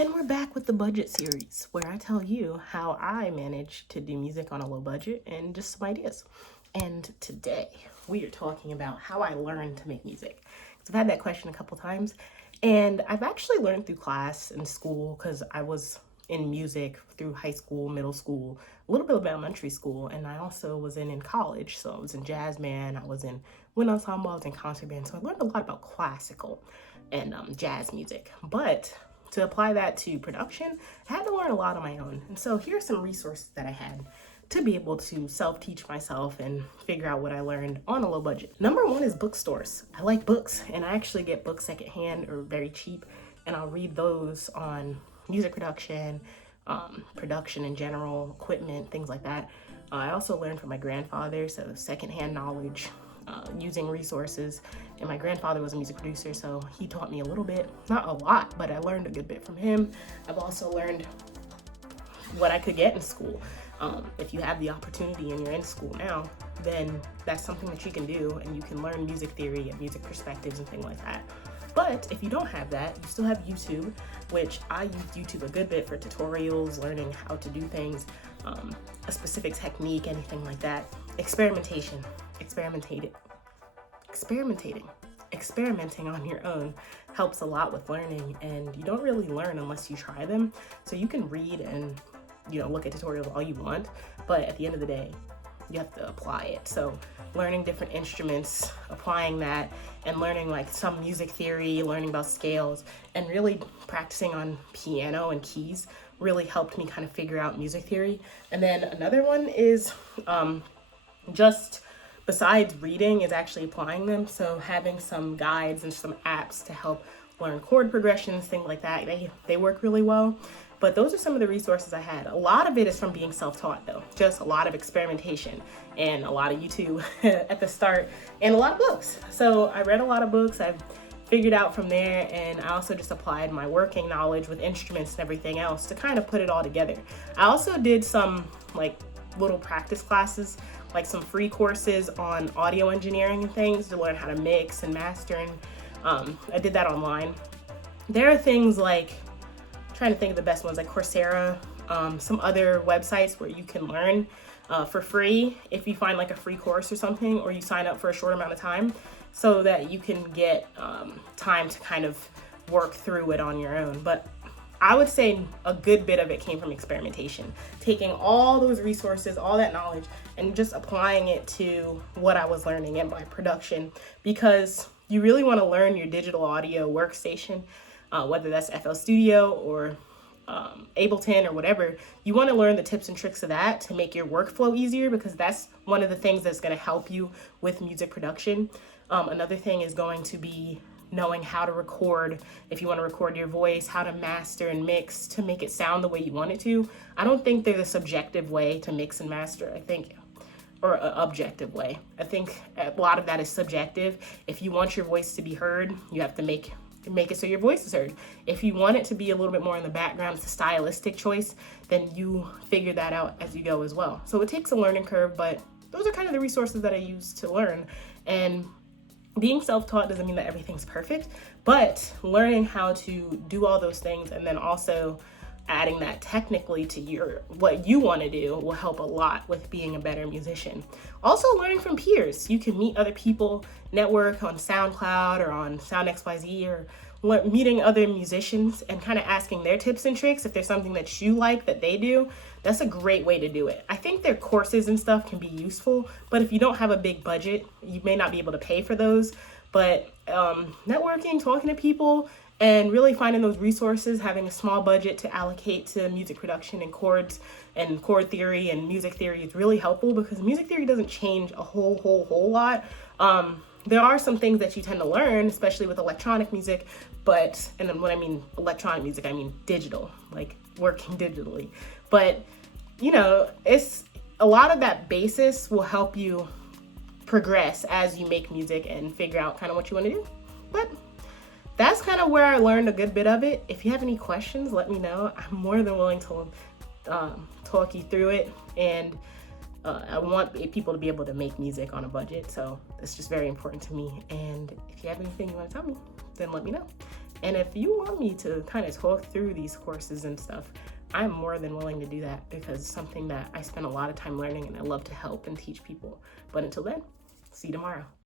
And we're back with the budget series where I tell you how I manage to do music on a low budget and just some ideas. And today we are talking about how I learned to make music. So I've had that question a couple times, and I've actually learned through class and school because I was in music through high school, middle school, a little bit of elementary school, and I also was in college. So I was in jazz band, I was in wind ensemble, I was in concert band. So I learned a lot about classical and jazz music. But to apply that to production, I had to learn a lot on my own. And so here are some resources that I had to be able to self-teach myself and figure out what I learned on a low budget. Number one is bookstores. I like books, and I actually get books secondhand or very cheap, and I'll read those on music production, production in general, equipment, things like that. I also learned from my grandfather, so secondhand knowledge, using resources. And my grandfather was a music producer, so he taught me a little bit, not a lot, but I learned a good bit from him. I've also learned what I could get in school. If you have the opportunity and you're in school now, then that's something that you can do, and you can learn music theory and music perspectives and things like that. But if you don't have that, you still have YouTube, which I use YouTube a good bit for tutorials, learning how to do things, a specific technique, anything like that. Experimenting on your own helps a lot with learning, and you don't really learn unless you try them. So you can read and look at tutorials all you want, but at the end of the day, you have to apply it. So learning different instruments, applying that, and learning like some music theory, learning about scales, and really practicing on piano and keys really helped me kind of figure out music theory. And then another one is just besides reading is actually applying them. So having some guides and some apps to help learn chord progressions, things like that, they work really well. But those are some of the resources I had. A lot of it is from being self-taught though, just a lot of experimentation and a lot of YouTube at the start and a lot of books. So I read a lot of books, I've figured out from there, and I also just applied my working knowledge with instruments and everything else to kind of put it all together. I also did some like little practice classes, like some free courses on audio engineering and things to learn how to mix and master, and I did that online. There are things like, trying to think of the best ones, like Coursera, some other websites where you can learn for free if you find like a free course or something, or you sign up for a short amount of time so that you can get time to kind of work through it on your own. But I would say a good bit of it came from experimentation, taking all those resources, all that knowledge, and just applying it to what I was learning in my production, because you really want to learn your digital audio workstation, whether that's FL Studio or Ableton or whatever. You want to learn the tips and tricks of that to make your workflow easier, because that's one of the things that's going to help you with music production. Another thing is going to be knowing how to record, if you want to record your voice, how to master and mix to make it sound the way you want it to. I don't think there's a subjective way to mix and master, or an objective way. I think a lot of that is subjective. If you want your voice to be heard, you have to make it so your voice is heard. If you want it to be a little bit more in the background, it's a stylistic choice, then you figure that out as you go as well. So it takes a learning curve, but those are kind of the resources that I use to learn. And being self-taught doesn't mean that everything's perfect, but learning how to do all those things and then also adding that technically to what you want to do will help a lot with being a better musician. Also learning from peers. You can meet other people, network on SoundCloud or on SoundXYZ, or meeting other musicians and kind of asking their tips and tricks if there's something that you like that they do. That's a great way to do it. I think their courses and stuff can be useful, but if you don't have a big budget, you may not be able to pay for those. But networking, talking to people, and really finding those resources, having a small budget to allocate to music production and chords and chord theory and music theory is really helpful, because music theory doesn't change a whole lot. There are some things that you tend to learn, especially with electronic music, and then when I mean electronic music, I mean digital, like working digitally. But, it's a lot of that basis will help you progress as you make music and figure out kind of what you want to do. But that's kind of where I learned a good bit of it. If you have any questions, let me know. I'm more than willing to talk you through it. And I want people to be able to make music on a budget. So it's just very important to me. And if you have anything you want to tell me, then let me know. And if you want me to kind of talk through these courses and stuff, I'm more than willing to do that, because it's something that I spend a lot of time learning and I love to help and teach people. But until then, see you tomorrow.